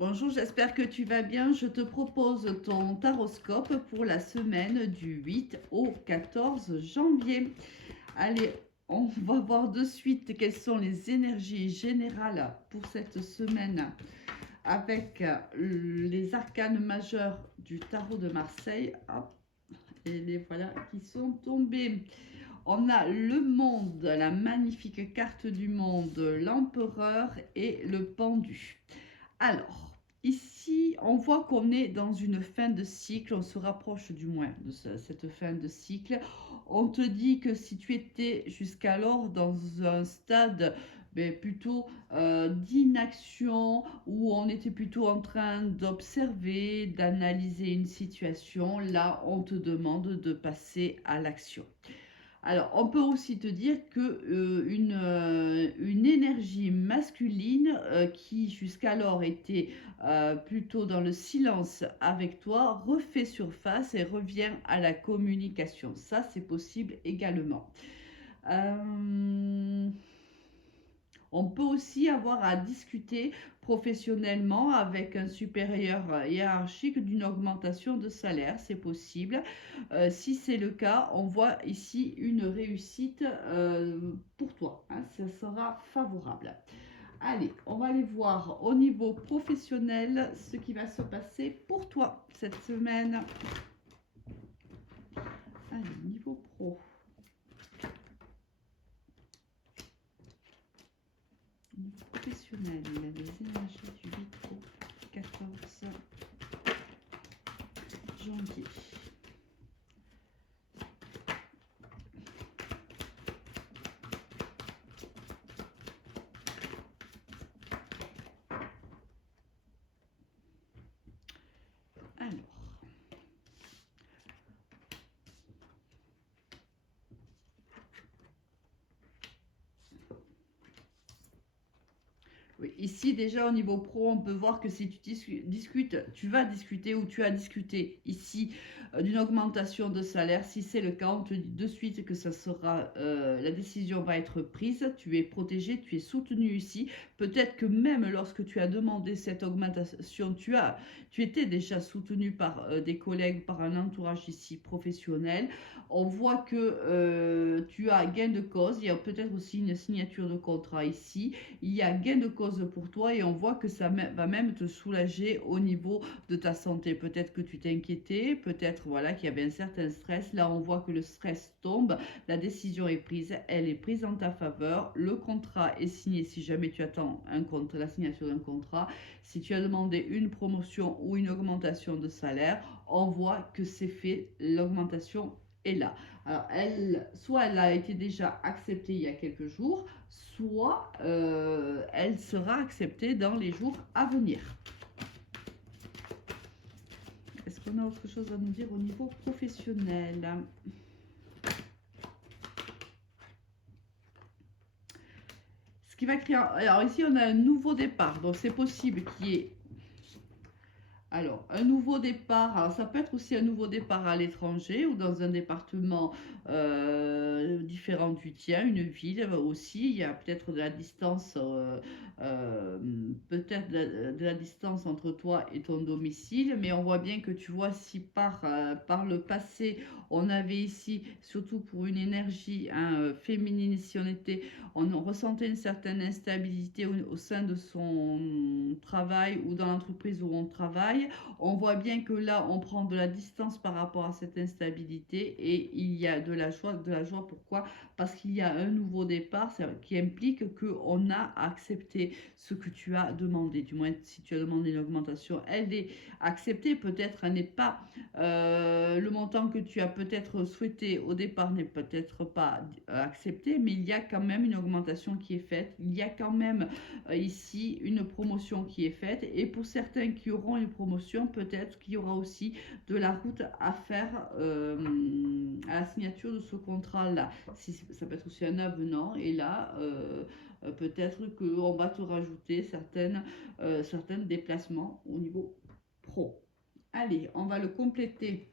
Bonjour, j'espère que tu vas bien. Je te propose ton taroscope pour la semaine du 8 au 14 janvier. Allez, on va voir de suite quelles sont les énergies générales pour cette semaine avec les arcanes majeurs du tarot de Marseille. Hop, et les voilà qui sont tombés. On a le monde, la magnifique carte du monde, l'empereur et le pendu. Alors, ici, on voit qu'on est dans une fin de cycle, on se rapproche du moins de cette fin de cycle. On te dit que si tu étais jusqu'alors dans un stade plutôt d'inaction, où on était plutôt en train d'observer, d'analyser une situation, là, on te demande de passer à l'action. Alors, on peut aussi te dire que une énergie masculine qui jusqu'alors était plutôt dans le silence avec toi refait surface et revient à la communication. Ça, c'est possible également. Euh, on peut aussi avoir à discuter professionnellement avec un supérieur hiérarchique d'une augmentation de salaire, c'est possible. Si c'est le cas, on voit ici une réussite pour toi, hein, ça sera favorable. Allez, on va aller voir au niveau professionnel ce qui va se passer pour toi cette semaine. Allez, niveau pro. Niveau professionnel, les énergies du 8 au 14 janvier. Alors, oui, ici déjà au niveau pro, on peut voir que si tu discutes, tu vas discuter ou tu as discuté ici d'une augmentation de salaire. Si c'est le cas, on te dit de suite que ça sera, la décision va être prise. Tu es protégé, tu es soutenu ici. Peut-être que même lorsque tu as demandé cette augmentation, tu étais déjà soutenu par des collègues, par un entourage ici professionnel. On voit que tu as gain de cause. Il y a peut-être aussi une signature de contrat ici. Il y a gain de cause pour toi et on voit que ça va même te soulager au niveau de ta santé. Peut-être que tu t'inquiétais, peut-être voilà qu'il y avait un certain stress. Là, on voit que le stress tombe, la décision est prise, elle est prise en ta faveur. Le contrat est signé si jamais tu attends la signature d'un contrat. Si tu as demandé une promotion ou une augmentation de salaire, on voit que c'est fait, l'augmentation est là. Alors, soit elle a été déjà acceptée il y a quelques jours, soit elle sera acceptée dans les jours à venir. Est-ce qu'on a autre chose à nous dire au niveau professionnel? Ce qui va créer... Alors ici, on a un nouveau départ. Donc, c'est possible qu'il y ait... Alors, un nouveau départ, alors ça peut être aussi un nouveau départ à l'étranger ou dans un département différent du tien, une ville aussi. Il y a peut-être de la distance, peut-être de la distance entre toi et ton domicile, mais on voit bien que tu vois si par le passé, on avait ici, surtout pour une énergie hein, féminine, si on ressentait une certaine instabilité au sein de son travail ou dans l'entreprise où on travaille. On voit bien que là, on prend de la distance par rapport à cette instabilité et il y a de la joie. De la joie, pourquoi? Parce qu'il y a un nouveau départ qui implique qu'on a accepté ce que tu as demandé. Du moins, si tu as demandé une augmentation, elle est acceptée. Peut-être elle n'est pas le montant que tu as peut-être souhaité au départ n'est peut-être pas accepté, mais il y a quand même une augmentation qui est faite. Il y a quand même ici une promotion qui est faite. Et pour certains qui auront une promotion, peut-être qu'il y aura aussi de la route à faire à la signature de ce contrat-là. Si, ça peut être aussi un avenant. Et là, peut-être qu'on va te rajouter certains déplacements au niveau pro. Allez, on va le compléter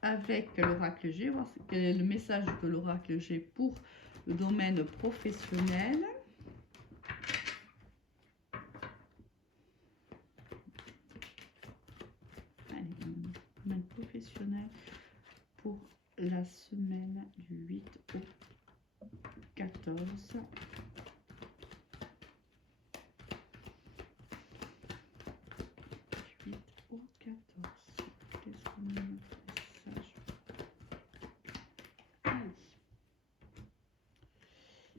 avec l'oracle G, voir quel est le message de l'oracle G pour le domaine professionnel. domaine professionnel pour la semaine du 8 au 14. Au 14. Qu'est-ce qu'on a notre message? Allez.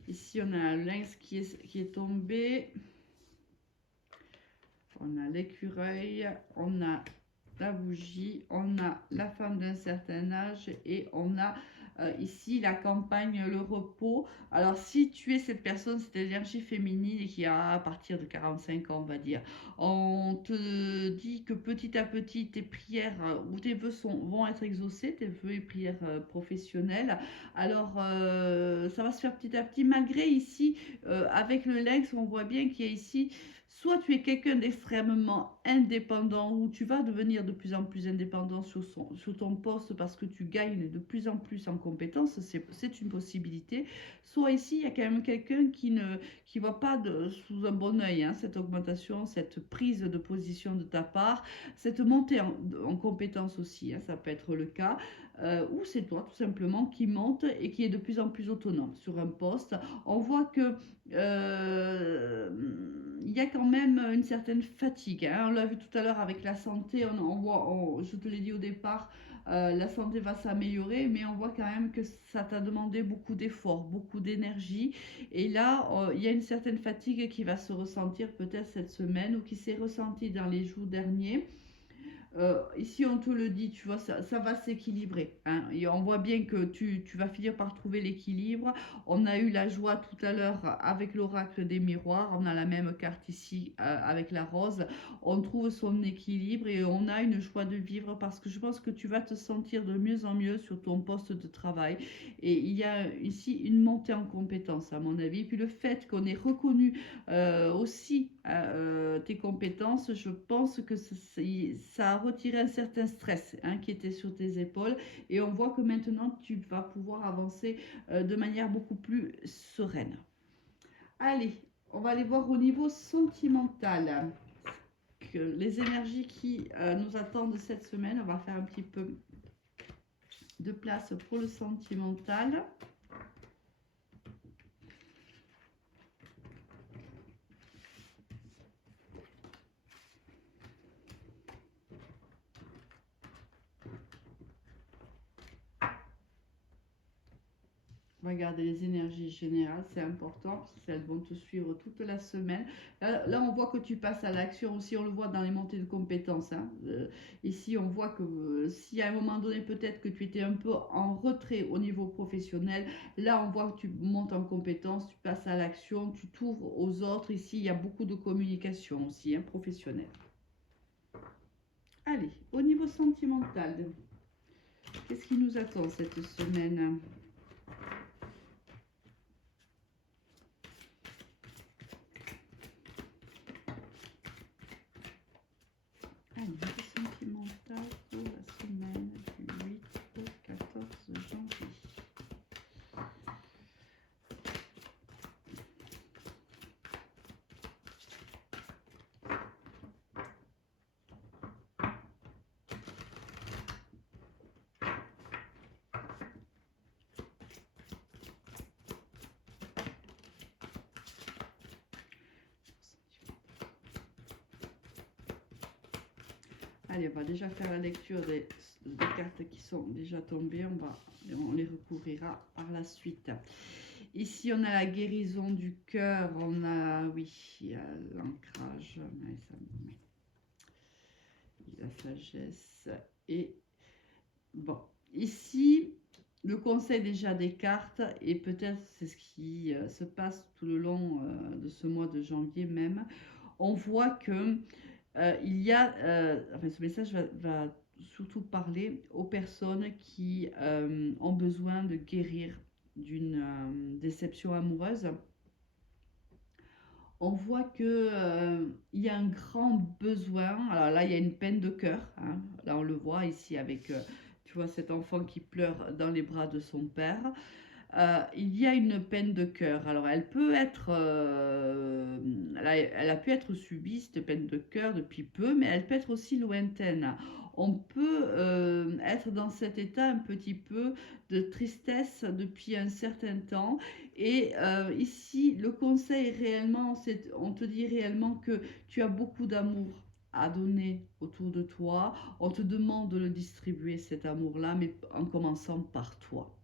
Ici, on a le lynx qui est tombé. On a l'écureuil. On a la bougie. On a la femme d'un certain âge. Et on a ici la campagne, le repos. Alors, si tu es cette personne, c'est l'énergie féminine qui a à partir de 45 ans, on va dire. On te dit que petit à petit, tes prières ou tes vœux vont être exaucés, tes vœux et prières professionnelles. Alors, ça va se faire petit à petit, malgré ici, avec le lynx, on voit bien qu'il y a ici, soit tu es quelqu'un d'extrêmement indépendant, ou tu vas devenir de plus en plus indépendant sur ton poste parce que tu gagnes de plus en plus en compétences, c'est une possibilité. Soit ici, il y a quand même quelqu'un qui ne voit pas sous un bon œil cette augmentation, cette prise de position de ta part, cette montée en compétences aussi, ça peut être le cas. Ou c'est toi tout simplement qui monte et qui est de plus en plus autonome sur un poste. On voit que il y a quand même une certaine fatigue. On l'a vu tout à l'heure avec la santé, je te l'ai dit au départ, la santé va s'améliorer, mais on voit quand même que ça t'a demandé beaucoup d'efforts, beaucoup d'énergie. Et là, il y a une certaine fatigue qui va se ressentir peut-être cette semaine ou qui s'est ressentie dans les jours derniers. Ici, on te le dit, tu vois, ça va s'équilibrer. Et on voit bien que tu vas finir par trouver l'équilibre. On a eu la joie tout à l'heure avec l'oracle des miroirs. On a la même carte ici avec la rose. On trouve son équilibre et on a une joie de vivre parce que je pense que tu vas te sentir de mieux en mieux sur ton poste de travail. Et il y a ici une montée en compétence, à mon avis. Et puis le fait qu'on ait reconnu aussi tes compétences, je pense que ça a retiré un certain stress qui était sur tes épaules et on voit que maintenant tu vas pouvoir avancer de manière beaucoup plus sereine. Allez, on va aller voir au niveau sentimental que les énergies qui nous attendent cette semaine. On va faire un petit peu de place pour le sentimental. Regardez les énergies générales, c'est important parce qu'elles vont te suivre toute la semaine. Là, on voit que tu passes à l'action aussi, on le voit dans les montées de compétences. Ici, on voit que si à un moment donné, peut-être que tu étais un peu en retrait au niveau professionnel, là, on voit que tu montes en compétences, tu passes à l'action, tu t'ouvres aux autres. Ici, il y a beaucoup de communication aussi, professionnelle. Allez, au niveau sentimental, qu'est-ce qui nous attend cette semaine ? Niveau sentimental pour la semaine du 8 au 14 janvier. Allez, on va déjà faire la lecture des cartes qui sont déjà tombées. On les recouvrira par la suite. Ici, on a la guérison du cœur. On a, oui, l'ancrage, la sagesse. Et bon, ici, le conseil déjà des cartes, et peut-être c'est ce qui se passe tout le long de ce mois de janvier même. On voit que il y a, ce message va surtout parler aux personnes qui ont besoin de guérir d'une déception amoureuse. On voit que il y a un grand besoin. Alors là, il y a une peine de cœur. Là, on le voit ici avec, tu vois, cet enfant qui pleure dans les bras de son père. Il y a une peine de cœur. Alors, elle peut être, elle a pu être subie, cette peine de cœur, depuis peu, mais elle peut être aussi lointaine. on peut être dans cet état un petit peu de tristesse depuis un certain temps. Et ici, le conseil réellement, on te dit réellement que tu as beaucoup d'amour à donner autour de toi. On te demande de le distribuer, cet amour-là, mais en commençant par toi.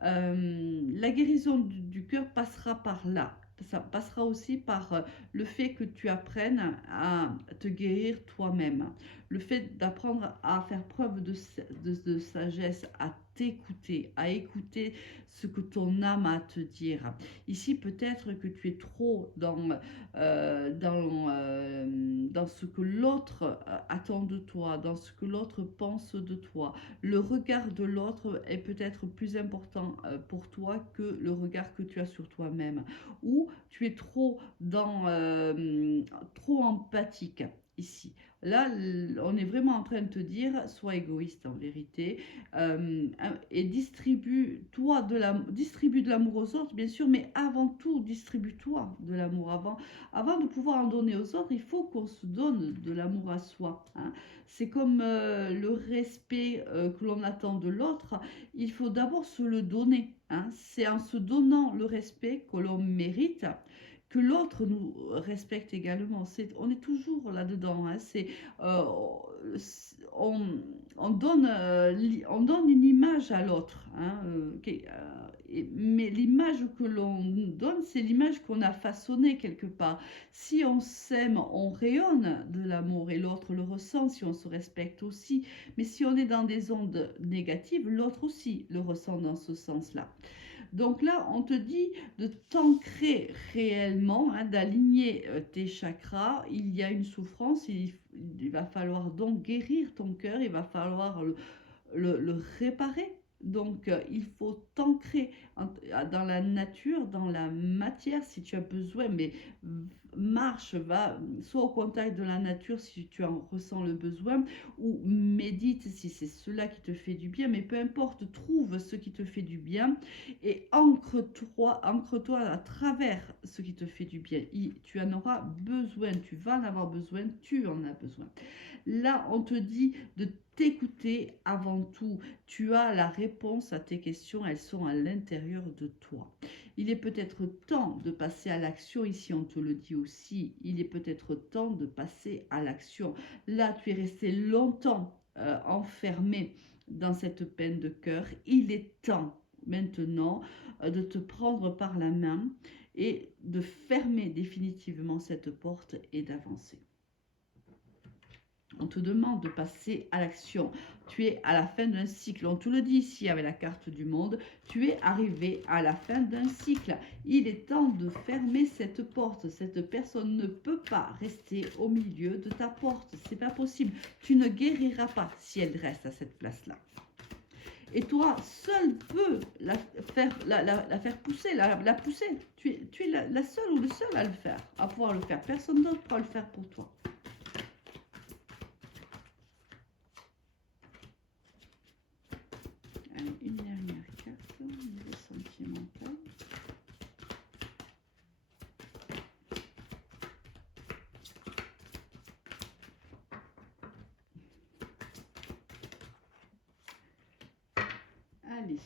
La guérison du cœur passera par là. Ça passera aussi par le fait que tu apprennes à te guérir toi-même. Le fait d'apprendre à faire preuve de sagesse, à t'écouter, à écouter ce que ton âme a à te dire. Ici, peut-être que tu es trop dans ce que l'autre attend de toi, dans ce que l'autre pense de toi. Le regard de l'autre est peut-être plus important pour toi que le regard que tu as sur toi-même. Ou tu es trop empathique ici. Là, on est vraiment en train de te dire, sois égoïste en vérité, et distribue de l'amour aux autres, bien sûr, mais avant tout, distribue-toi de l'amour. Avant de pouvoir en donner aux autres, il faut qu'on se donne de l'amour à soi, hein. C'est comme le respect que l'on attend de l'autre, il faut d'abord se le donner, hein. C'est en se donnant le respect que l'on mérite que l'autre nous respecte également. On est toujours là-dedans, hein. Euh, on, on donne une image à l'autre, hein, mais l'image que l'on donne, c'est l'image qu'on a façonnée quelque part. Si on s'aime, on rayonne de l'amour et l'autre le ressent, si on se respecte aussi. Mais si on est dans des ondes négatives, l'autre aussi le ressent dans ce sens-là. Donc là, on te dit de t'ancrer réellement, hein, d'aligner tes chakras. Il y a une souffrance, il va falloir donc guérir ton cœur, il va falloir le réparer. Donc, il faut t'ancrer dans la nature, dans la matière, si tu as besoin, mais marche, va soit au contact de la nature si tu en ressens le besoin, ou médite si c'est cela qui te fait du bien, mais peu importe, trouve ce qui te fait du bien et ancre-toi à travers ce qui te fait du bien. Tu en auras besoin, tu vas en avoir besoin, tu en as besoin. Là, on te dit de t'écouter avant tout. Tu as la réponse à tes questions, elles sont à l'intérieur de toi. Il est peut-être temps de passer à l'action, ici on te le dit aussi, il est peut-être temps de passer à l'action. Là, tu es resté longtemps enfermé dans cette peine de cœur. Il est temps maintenant de te prendre par la main et de fermer définitivement cette porte et d'avancer. On te demande de passer à l'action. Tu es à la fin d'un cycle. On te le dit ici avec la carte du monde. Tu es arrivé à la fin d'un cycle. Il est temps de fermer cette porte. Cette personne ne peut pas rester au milieu de ta porte. C'est pas possible. Tu ne guériras pas si elle reste à cette place-là. Et toi, seul peux la faire pousser, la pousser. Tu es la seule ou le seul à le faire, à pouvoir le faire. Personne d'autre pourra le faire pour toi. Une dernière carte, niveau sentimental. Allez.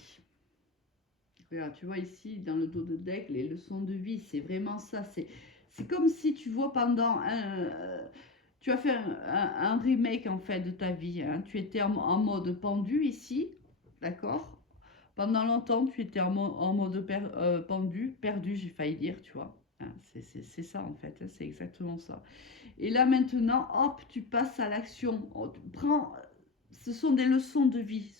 Regarde, tu vois ici, dans le dos de deck, les leçons de vie, c'est vraiment ça. C'est comme si tu vois tu as fait un remake en fait de ta vie, hein. Tu étais en mode pendu ici, d'accord? Pendant longtemps, tu étais en mode pendu, perdu, j'ai failli dire, tu vois. Hein, c'est ça en fait, hein, c'est exactement ça. Et là maintenant, hop, tu passes à l'action. Ce sont des leçons de vie.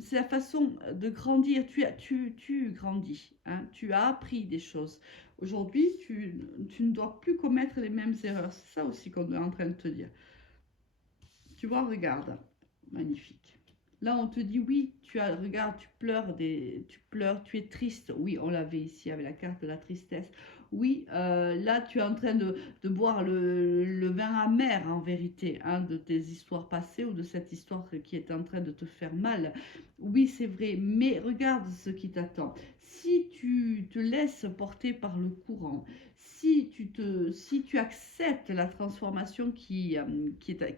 C'est la façon de grandir. Tu grandis, hein, tu as appris des choses. Aujourd'hui, tu ne dois plus commettre les mêmes erreurs. C'est ça aussi qu'on est en train de te dire. Tu vois, regarde, magnifique. Là, on te dit oui, regarde, tu pleures, tu es triste. Oui, on l'avait ici avec la carte de la tristesse. Oui, là, tu es en train de boire le vin amer en vérité, hein, de tes histoires passées ou de cette histoire qui est en train de te faire mal. Oui, c'est vrai, mais regarde ce qui t'attend. Si tu te laisses porter par le courant, si tu si tu acceptes la transformation qui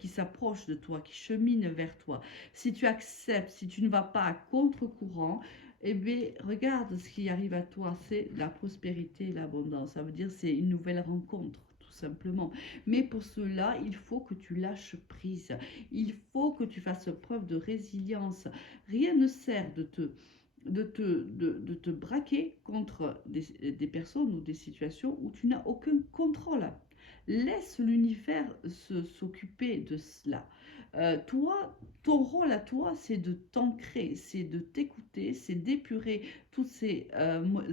s'approche de toi, qui chemine vers toi, si tu acceptes, si tu ne vas pas à contre-courant, eh bien, regarde ce qui arrive à toi, c'est la prospérité et l'abondance. Ça veut dire c'est une nouvelle rencontre, tout simplement. Mais pour cela, il faut que tu lâches prise. Il faut que tu fasses preuve de résilience. Rien ne sert de te braquer contre des personnes ou des situations où tu n'as aucun contrôle. Laisse l'univers s'occuper de cela. Toi, ton rôle à toi, c'est de t'ancrer, c'est de t'écouter, c'est d'épurer toutes ces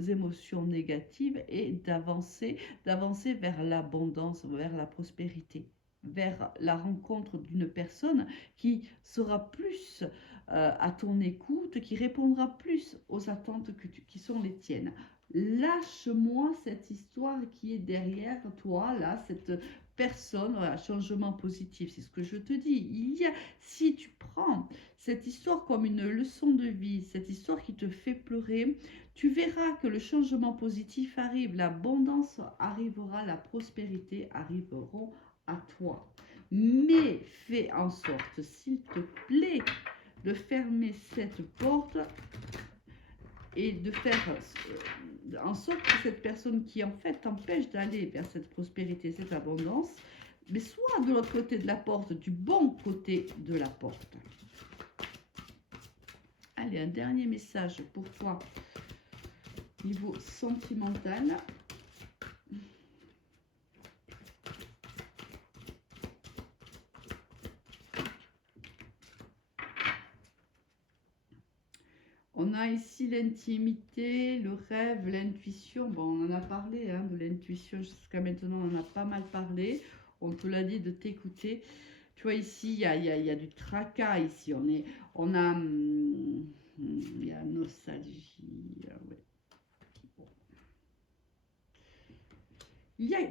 émotions négatives et d'avancer vers l'abondance, vers la prospérité, vers la rencontre d'une personne qui sera plus à ton écoute, qui répondra plus aux attentes qui sont les tiennes. Lâche-moi cette histoire qui est derrière toi, là, cette personne, voilà, changement positif, c'est ce que je te dis. Si tu prends cette histoire comme une leçon de vie, cette histoire qui te fait pleurer, tu verras que le changement positif arrive, l'abondance arrivera, la prospérité arriveront à toi. Mais fais en sorte, s'il te plaît, de fermer cette porte et de faire en sorte que cette personne qui en fait t'empêche d'aller vers cette prospérité, cette abondance, mais soit de l'autre côté de la porte, du bon côté de la porte. Allez, un dernier message pour toi, niveau sentimental. On a ici l'intimité, le rêve, l'intuition. Bon, on en a parlé de l'intuition jusqu'à maintenant, on en a pas mal parlé. On te l'a dit de t'écouter. Tu vois, ici, il y a du tracas. Ici, il y a nostalgie. Ouais.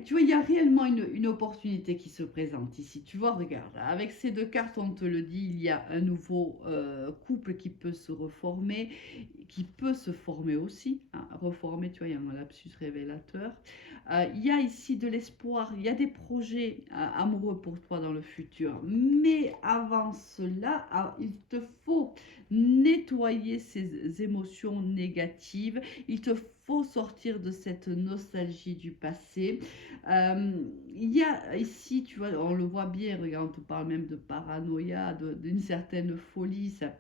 Tu vois, il y a réellement une opportunité qui se présente ici. Tu vois, regarde, avec ces deux cartes, on te le dit, il y a un nouveau couple qui peut se reformer, qui peut se former aussi. Reformer, tu vois, il y a un lapsus révélateur. Il y a ici de l'espoir, il y a des projets amoureux pour toi dans le futur. Mais avant cela, il te faut nettoyer ces émotions négatives. Il te faut sortir de cette nostalgie du passé. Il y a ici, tu vois, on le voit bien, regarde, on te parle même de paranoïa, d'une certaine folie, ça,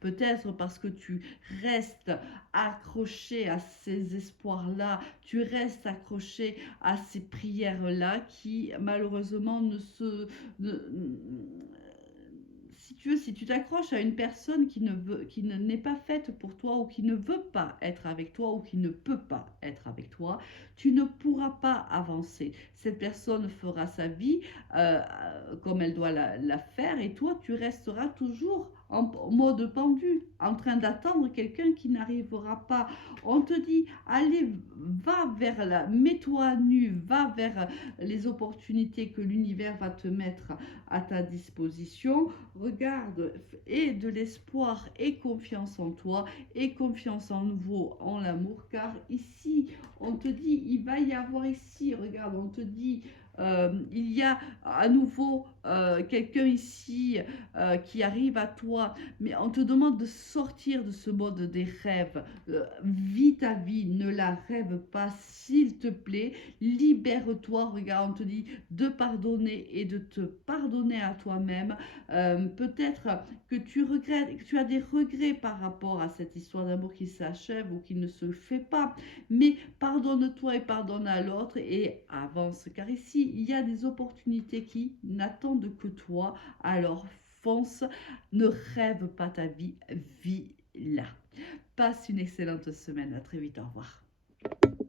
peut-être parce que tu restes accroché à ces espoirs-là, tu restes accroché à ces prières-là qui malheureusement si tu veux, si tu t'accroches à une personne qui n'est pas faite pour toi ou qui ne veut pas être avec toi ou qui ne peut pas être avec toi, tu ne pourras pas avancer. Cette personne fera sa vie comme elle doit la faire et toi, tu resteras toujours en mode pendu, en train d'attendre quelqu'un qui n'arrivera pas. On te dit, allez, mets-toi à nu, va vers les opportunités que l'univers va te mettre à ta disposition. Regarde, et de l'espoir et confiance en toi et confiance en nouveau en l'amour, car ici on te dit il va y avoir ici, regarde, on te dit il y a à nouveau quelqu'un ici qui arrive à toi, mais on te demande de sortir de ce mode des rêves. Vis ta vie, ne la rêve pas, s'il te plaît. Libère-toi, regarde, on te dit de pardonner et de te pardonner à toi-même. Peut-être que tu regrettes, que tu as des regrets par rapport à cette histoire d'amour qui s'achève ou qui ne se fait pas, mais pardonne-toi et pardonne à l'autre et avance, car ici il y a des opportunités qui n'attendent que toi, alors fonce, ne rêve pas ta vie, vis-la. Passe une excellente semaine, à très vite, au revoir.